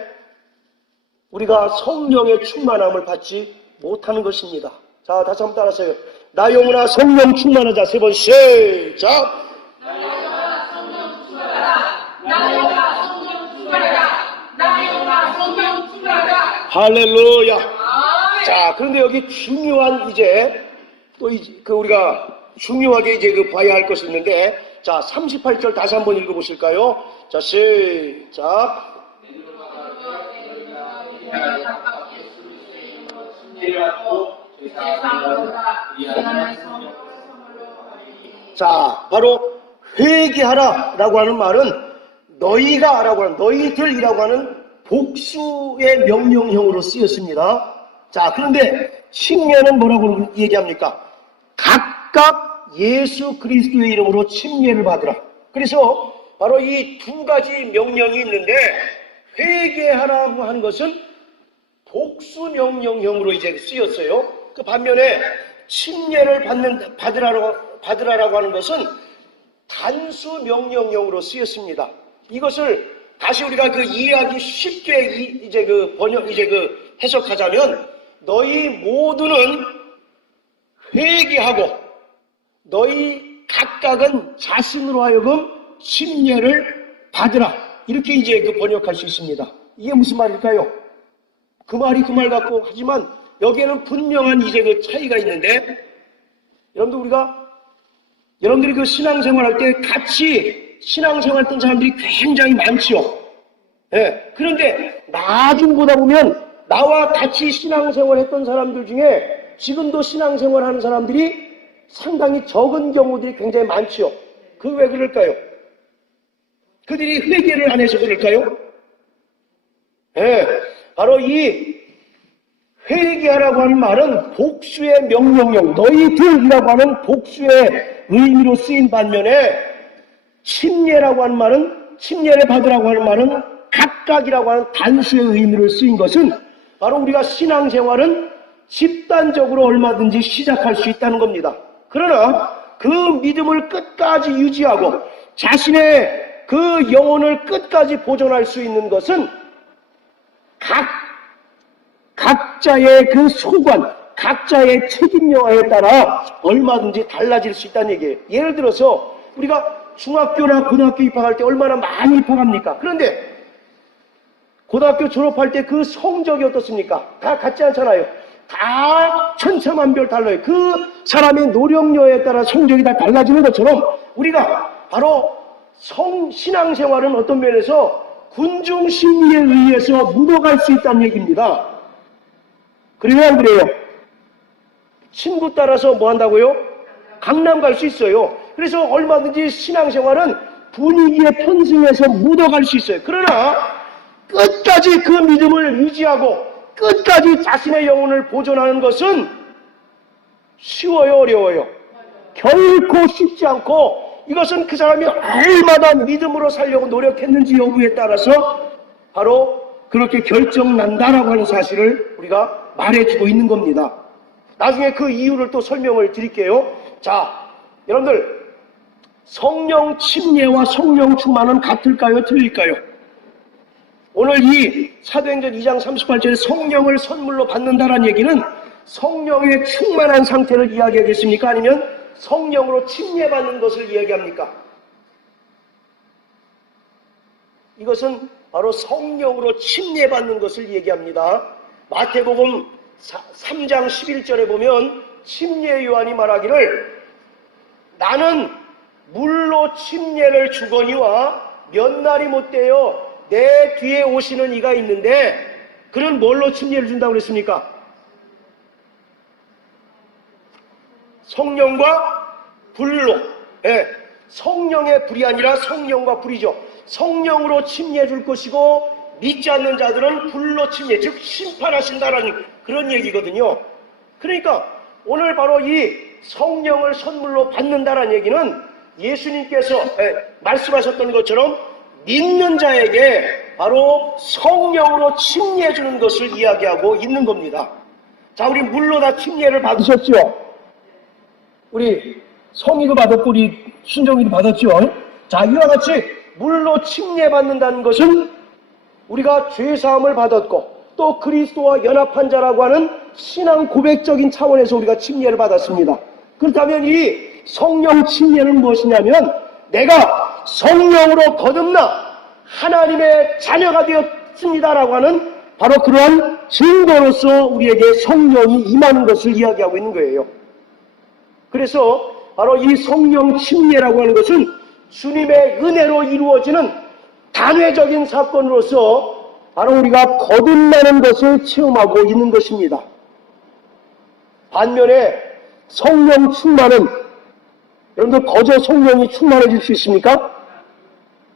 우리가 성령의 충만함을 받지 못하는 것입니다. 자, 다시 한번 따라하세요. 나 영혼아 성령 충만하자. 세 번 시작. 나 영혼아 성령 충만하라. 나 영혼아 성령 충만하라. 나 영혼아 성령 충만하라. 할렐루야. 아멘. 자, 그런데 여기 중요한 이제 또 우리가 중요하게 이제 봐야 할 것이 있는데, 자, 38절 다시 한번 읽어보실까요? 자, 시작. 자, 바로 회개하라라고 하는 말은 너희가라고 하는 너희들이라고 하는 복수의 명령형으로 쓰였습니다. 자, 그런데 침례는 뭐라고 얘기합니까? 각각 예수 그리스도의 이름으로 침례를 받으라. 그래서 바로 이 두 가지 명령이 있는데 회개하라고 하는 것은 복수 명령형으로 이제 쓰였어요. 그 반면에 침례를 받으라라고 하는 것은 단수 명령형으로 쓰였습니다. 이것을 다시 우리가 이해하기 쉽게 해석하자면 너희 모두는 회개하고 너희 각각은 자신으로 하여금 침례를 받으라. 이렇게 이제 번역할 수 있습니다. 이게 무슨 말일까요? 그 말이 그 말 같고 하지만 여기에는 분명한 이제 차이가 있는데 여러분들이 신앙생활 할 때 같이 신앙생활 했던 사람들이 굉장히 많지요. 예. 그런데 나중 보다 보면 나와 같이 신앙생활 했던 사람들 중에 지금도 신앙생활 하는 사람들이 상당히 적은 경우들이 굉장히 많지요. 왜 그럴까요? 그들이 회개를 안 해서 그럴까요? 예. 바로 이 회개하라고 하는 말은 복수의 명령형, 너희들이라고 하는 복수의 의미로 쓰인 반면에 침례라고 하는 말은, 침례를 받으라고 하는 말은 각각이라고 하는 단수의 의미로 쓰인 것은 바로 우리가 신앙생활은 집단적으로 얼마든지 시작할 수 있다는 겁니다. 그러나 그 믿음을 끝까지 유지하고 자신의 그 영혼을 끝까지 보존할 수 있는 것은 각자의 그 소관, 각자의 책임 여하에 따라 얼마든지 달라질 수 있다는 얘기예요. 예를 들어서 우리가 중학교나 고등학교 입학할 때 얼마나 많이 입학합니까? 그런데 고등학교 졸업할 때 그 성적이 어떻습니까? 다 같지 않잖아요. 다 천차만별 달라요. 그 사람의 노력료에 따라 성적이 다 달라지는 것처럼 우리가 바로 신앙생활은 어떤 면에서 군중심리에 의해서 묻어갈 수 있다는 얘기입니다. 그래요, 안 그래요? 친구 따라서 뭐 한다고요? 강남 갈 수 있어요. 그래서 얼마든지 신앙생활은 분위기에 편승해서 묻어갈 수 있어요. 그러나 끝까지 그 믿음을 유지하고 끝까지 자신의 영혼을 보존하는 것은 쉬워요, 어려워요? 결코 쉽지 않고 이것은 그 사람이 얼마나 믿음으로 살려고 노력했는지 여부에 따라서 바로 그렇게 결정난다라고 하는 사실을 우리가 말해주고 있는 겁니다. 나중에 그 이유를 또 설명을 드릴게요. 자, 여러분들 성령 침례와 성령 충만은 같을까요? 틀릴까요? 오늘 이 사도행전 2장 38절에 성령을 선물로 받는다는 얘기는 성령의 충만한 상태를 이야기하겠습니까? 아니면 성령으로 침례받는 것을 이야기합니까? 이것은 바로 성령으로 침례받는 것을 얘기합니다. 마태복음 3장 11절에 보면 침례 요한이 말하기를 나는 물로 침례를 주거니와 몇 날이 못되어 내 뒤에 오시는 이가 있는데 그는 뭘로 침례를 준다고 그랬습니까? 성령과 불로. 예, 성령의 불이 아니라 성령과 불이죠. 성령으로 침례해 줄 것이고 믿지 않는 자들은 불로 침례, 즉 심판하신다라는 그런 얘기거든요. 그러니까 오늘 바로 이 성령을 선물로 받는다라는 얘기는 예수님께서 말씀하셨던 것처럼 믿는 자에게 바로 성령으로 침례해 주는 것을 이야기하고 있는 겁니다. 자, 우리 물로 다 침례를 받으셨죠? 우리 성희도 받았고 우리 순정이도 받았죠? 자, 이와 같이 물로 침례받는다는 것은 우리가 죄사함을 받았고 또 그리스도와 연합한 자라고 하는 신앙 고백적인 차원에서 우리가 침례를 받았습니다. 그렇다면 이 성령 침례는 무엇이냐면 내가 성령으로 거듭나 하나님의 자녀가 되었습니다라고 하는 바로 그러한 증거로서 우리에게 성령이 임하는 것을 이야기하고 있는 거예요. 그래서 바로 이 성령 침례라고 하는 것은 주님의 은혜로 이루어지는 단회적인 사건으로서 바로 우리가 거듭나는 것을 체험하고 있는 것입니다. 반면에 성령 충만은 여러분들 거저 성령이 충만해질 수 있습니까?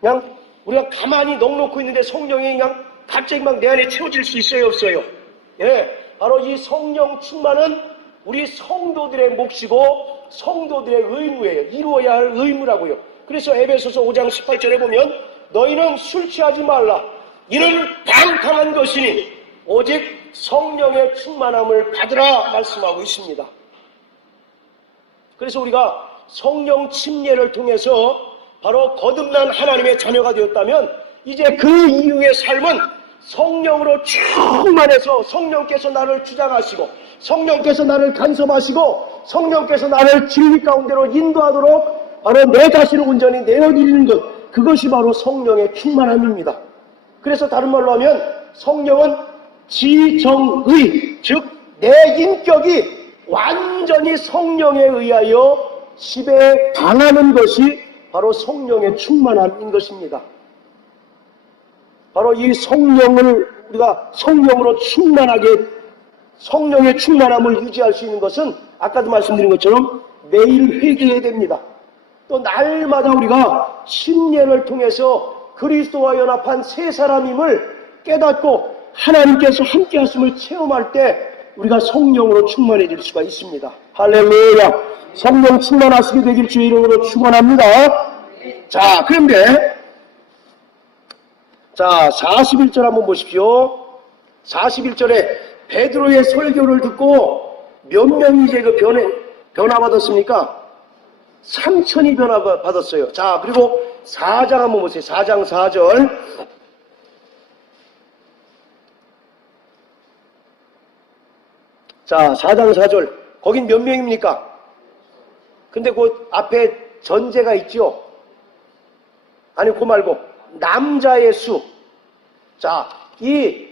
그냥 우리가 가만히 넋놓고 있는데 성령이 그냥 갑자기 막 내 안에 채워질 수 있어요, 없어요? 예, 바로 이 성령 충만은 우리 성도들의 몫이고 성도들의 의무예요. 이루어야 할 의무라고요. 그래서 에베소서 5장 18절에 보면 너희는 술 취하지 말라. 이는 방탕한 것이니 오직 성령의 충만함을 받으라 말씀하고 있습니다. 그래서 우리가 성령 침례를 통해서 바로 거듭난 하나님의 자녀가 되었다면 이제 그 이후의 삶은 성령으로 충만해서 성령께서 나를 주장하시고 성령께서 나를 간섭하시고 성령께서 나를 진리 가운데로 인도하도록 바로 내 자신을 온전히 내어드리는 것, 그것이 바로 성령의 충만함입니다. 그래서 다른 말로 하면 성령은 지정의, 즉 내 인격이 완전히 성령에 의하여 지배 당하는 것이 바로 성령의 충만함인 것입니다. 바로 이 성령을 우리가 성령으로 충만하게 성령의 충만함을 유지할 수 있는 것은 아까도 말씀드린 것처럼 매일 회개해야 됩니다. 또 날마다 우리가 신례를 통해서 그리스도와 연합한 새 사람임을 깨닫고 하나님께서 함께 하심을 체험할 때 우리가 성령으로 충만해질 수가 있습니다. 할렐루야. 성령 충만하시게 되길 주의 이름으로 축원합니다. 자, 그런데 자, 41절 한번 보십시오. 41절에 베드로의 설교를 듣고 몇 명이 이제 그 변화받았습니까? 3천이 변화받았어요. 자, 그리고 4장 한번 보세요. 4장 4절. 자, 4장 4절. 거긴 몇 명입니까? 근데 그 앞에 전제가 있죠. 아니, 그 말고 남자의 수. 자, 이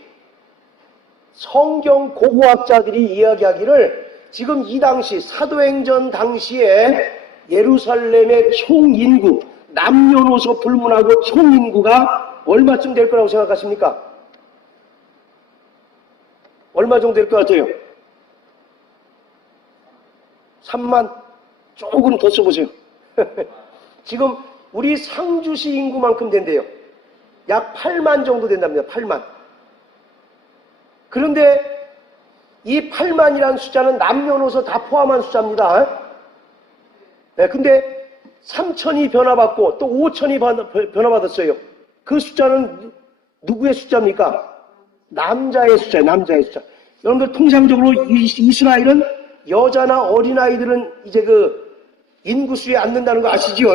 성경 고고학자들이 이야기하기를 지금 이 당시 사도행전 당시에 예루살렘의 총인구, 남녀노소 불문하고 총인구가 얼마쯤 될 거라고 생각하십니까? 얼마 정도 될 것 같아요? 3만? 조금 더 써보세요. 지금 우리 상주시 인구만큼 된대요. 약 8만 정도 된답니다. 8만. 그런데 이 8만이라는 숫자는 남녀노소 다 포함한 숫자입니다. 네, 근데 3천이 변화받고 또 5천이 변화받았어요. 그 숫자는 누구의 숫자입니까? 남자의 숫자예요. 남자의 숫자. 여러분들 통상적으로 이스라엘은 여자나 어린아이들은 이제 그 인구수에 앉는다는 거 아시죠?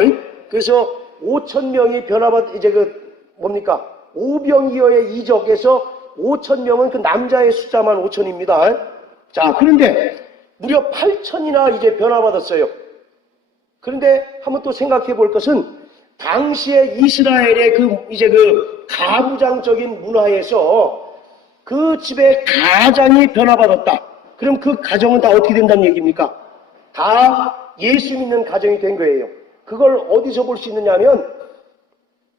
그래서 5천 명이 이제 뭡니까? 오병이어의 이적에서 5천 명은 그 남자의 숫자만 5천입니다. 자, 그런데 무려 8천이나 이제 변화받았어요. 그런데 한번 또 생각해 볼 것은 당시에 이스라엘의 그 가부장적인 문화에서 그 집의 가장이 변화받았다. 그럼 그 가정은 다 어떻게 된다는 얘기입니까? 다 예수 믿는 가정이 된 거예요. 그걸 어디서 볼 수 있느냐 하면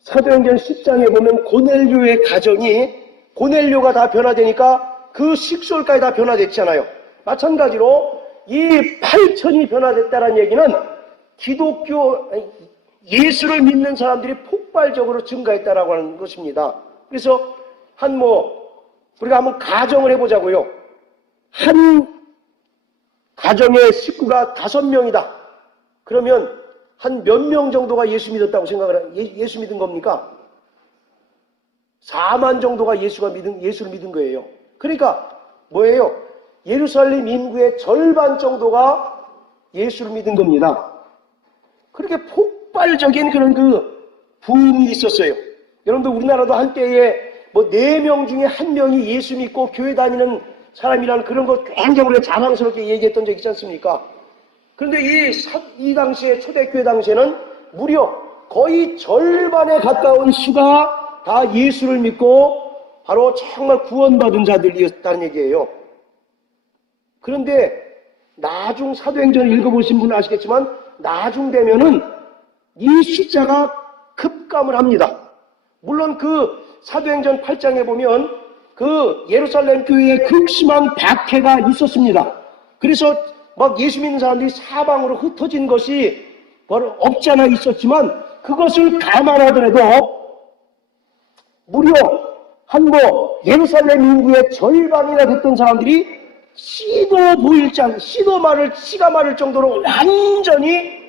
사도행전 10장에 보면 고넬료의 가정이 고넬료가 다 변화되니까 그 식솔까지 다 변화됐잖아요. 마찬가지로 이 8천이 변화됐다는 얘기는 기독교 예수를 믿는 사람들이 폭발적으로 증가했다라고 하는 것입니다. 그래서 우리가 한번 가정을 해보자고요. 한 가정의 식구가 5명이다. 그러면 한 몇 명 정도가 예수 믿었다고 예수 믿은 겁니까? 4만 정도가 예수를 믿은 거예요. 그러니까 뭐예요? 예루살렘 인구의 절반 정도가 예수를 믿은 겁니다. 그렇게 폭발적인 그런 붐이 있었어요. 여러분들 우리나라도 한때에 4명 중에 1명이 예수 믿고 교회 다니는 사람이라는 그런 거 굉장히 자랑스럽게 얘기했던 적 있지 않습니까? 그런데 이 당시에 초대교회 당시에는 무려 거의 절반에 가까운 수가 다 예수를 믿고 바로 정말 구원받은 자들이었다는 얘기예요. 그런데 나중 사도행전을 읽어보신 분은 아시겠지만 나중 되면은 이 숫자가 급감을 합니다. 물론 그 사도행전 8장에 보면 그 예루살렘 교회에 극심한 박해가 있었습니다. 그래서 막 예수 믿는 사람들이 사방으로 흩어진 것이 바로 없지 않아 있었지만 그것을 감안하더라도 무려 예루살렘 인구의 절반이나 됐던 사람들이 씨가 마를 정도로 완전히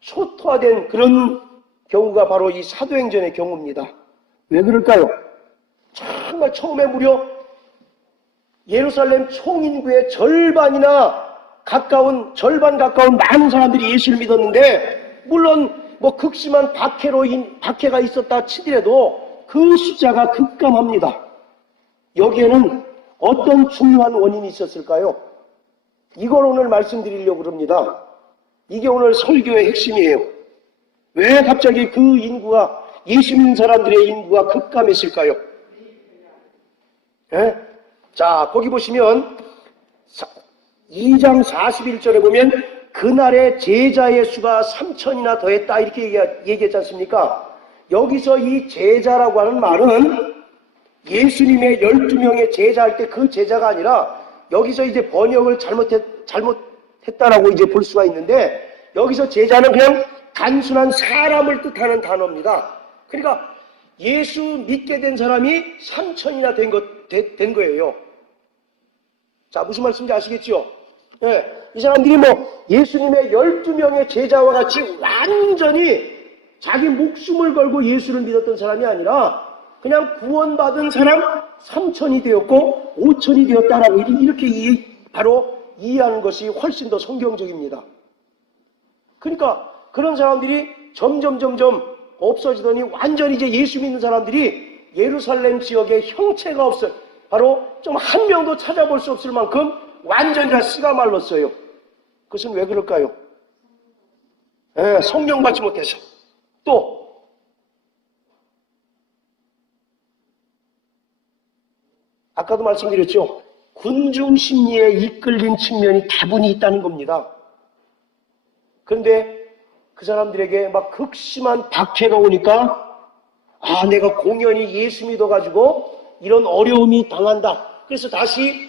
초토화된 그런 경우가 바로 이 사도행전의 경우입니다. 왜 그럴까요? 정말 처음에 무려 예루살렘 총인구의 절반 가까운 많은 사람들이 예수를 믿었는데, 물론 극심한 박해가 있었다 치더라도 그 숫자가 급감합니다. 여기에는 어떤 중요한 원인이 있었을까요? 이걸 오늘 말씀드리려고 합니다. 이게 오늘 설교의 핵심이에요. 왜 갑자기 그 인구가, 예수 믿는 사람들의 인구가 급감했을까요? 예? 자, 거기 보시면 2장 41절에 보면 그날의 제자의 수가 3천이나 더했다 이렇게 얘기했지 않습니까? 여기서 이 제자라고 하는 말은 예수님의 12명의 제자할 때 그 제자가 아니라 여기서 이제 번역을 잘못했다라고 이제 볼 수가 있는데, 여기서 제자는 그냥 단순한 사람을 뜻하는 단어입니다. 그러니까 예수 믿게 된 사람이 3천이나 된 거예요. 자, 무슨 말씀인지 아시겠죠? 네, 이 사람들이 예수님의 12명의 제자와 같이 완전히 자기 목숨을 걸고 예수를 믿었던 사람이 아니라 그냥 구원받은 사람 3천이 되었고 5천이 되었다라고 이렇게 바로 이해하는 것이 훨씬 더 성경적입니다. 그러니까 그런 사람들이 점점 없어지더니 완전히 이제 예수 믿는 사람들이 예루살렘 지역에 형체가 없어요. 바로 좀 한 명도 찾아볼 수 없을 만큼 완전히 다 씨가 말랐어요. 그것은 왜 그럴까요? 성령 받지 못해서. 또 아까도 말씀드렸죠. 군중 심리에 이끌린 측면이 다분히 있다는 겁니다. 그런데 그 사람들에게 막 극심한 박해가 오니까 내가 공연히 예수 믿어가지고 이런 어려움이 당한다. 그래서 다시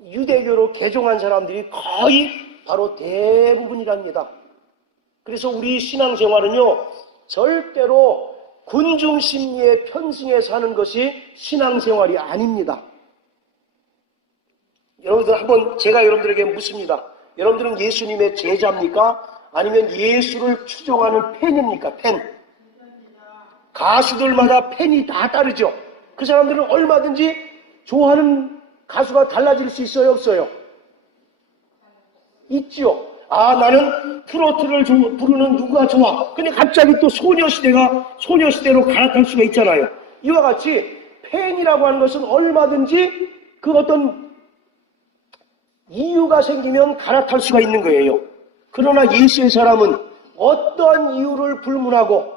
유대교로 개종한 사람들이 거의 바로 대부분이랍니다. 그래서 우리 신앙생활은요, 절대로 군중 심리에 편승해 사는 것이 신앙생활이 아닙니다. 여러분들 한번 제가 여러분들에게 묻습니다. 여러분들은 예수님의 제자입니까? 아니면 예수를 추종하는 팬입니까? 팬. 가수들마다 팬이 다 다르죠. 그 사람들은 얼마든지 좋아하는 가수가 달라질 수 있어요, 없어요? 있죠. 나는 트로트를 부르는 누가 좋아. 근데 갑자기 또 소녀시대로 갈아탈 수가 있잖아요. 이와 같이 팬이라고 하는 것은 얼마든지 그 어떤 이유가 생기면 갈아탈 수가 있는 거예요. 그러나 예수의 사람은 어떠한 이유를 불문하고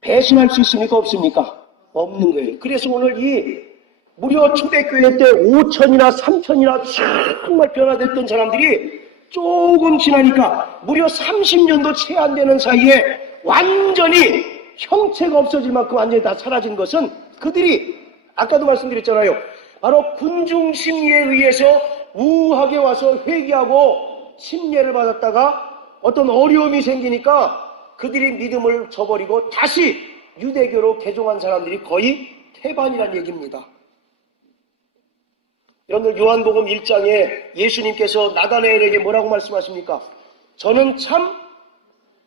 배신할 수 있습니까? 없습니까? 없는 거예요. 그래서 오늘 무려 초대교회 때 5천이나 3천이나 정말 변화됐던 사람들이 조금 지나니까 무려 30년도 채 안 되는 사이에 완전히 형체가 없어질 만큼 완전히 다 사라진 것은 그들이 아까도 말씀드렸잖아요. 바로 군중 심리에 의해서 우하게 와서 회개하고 침례를 받았다가 어떤 어려움이 생기니까 그들이 믿음을 저버리고 다시 유대교로 개종한 사람들이 거의 태반이라는 얘기입니다. 여러분들 요한복음 1장에 예수님께서 나다나엘에게 뭐라고 말씀하십니까? 저는 참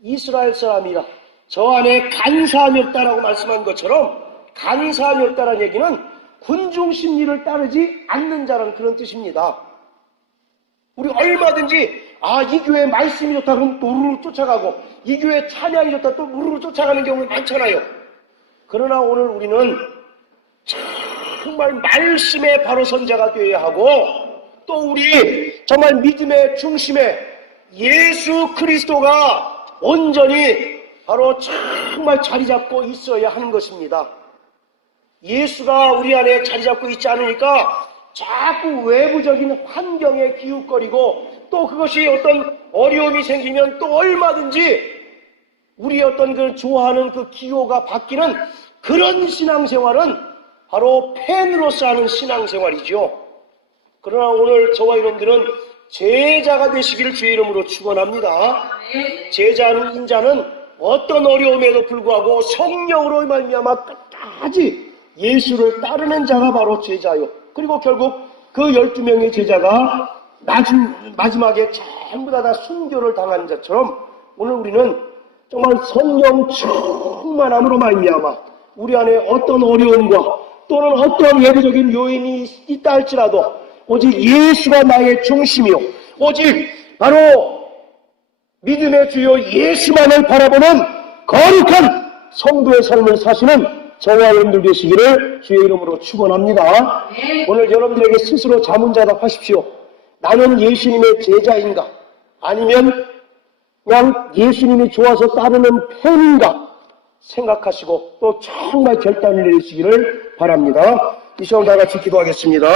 이스라엘 사람이라 저 안에 간사함이 없다라고 말씀한 것처럼 간사함이 없다라는 얘기는 군중 심리를 따르지 않는 자라는 그런 뜻입니다. 우리 얼마든지 이 교회 말씀이 좋다 그러면 또 우르르 쫓아가고 이 교회 찬양이 좋다 또 우르르 쫓아가는 경우가 많잖아요. 그러나 오늘 우리는 정말 말씀의 바로 선자가 되어야 하고 또 우리 정말 믿음의 중심에 예수 그리스도가 온전히 바로 정말 자리 잡고 있어야 하는 것입니다. 예수가 우리 안에 자리 잡고 있지 않으니까 자꾸 외부적인 환경에 기웃거리고 또 그것이 어떤 어려움이 생기면 또 얼마든지 우리의 어떤 그 좋아하는 그 기호가 바뀌는 그런 신앙생활은 바로 팬으로서 하는 신앙생활이죠. 그러나 오늘 저와 여러분들은 제자가 되시기를 주의 이름으로 축원합니다. 제자는 인자는 어떤 어려움에도 불구하고 성령으로 말미암아 끝까지 예수를 따르는 자가 바로 제자요. 그리고 결국 그 12명의 제자가 마지막에 전부 다 순교를 당하는 자처럼 오늘 우리는 정말 성령 충만함으로 말미암아 우리 안에 어떤 어려움과 또는 어떤 외부적인 요인이 있다 할지라도 오직 예수가 나의 중심이요 오직 바로 믿음의 주요 예수만을 바라보는 거룩한 성도의 삶을 사시는 저와 여러분들 되시기를 주의 이름으로 축원합니다. 오늘 여러분들에게 스스로 자문자답하십시오. 나는 예수님의 제자인가? 아니면 그냥 예수님이 좋아서 따르는 팬인가? 생각하시고 또 정말 결단을 내리시기를 바랍니다. 이 시간 다 같이 기도하겠습니다.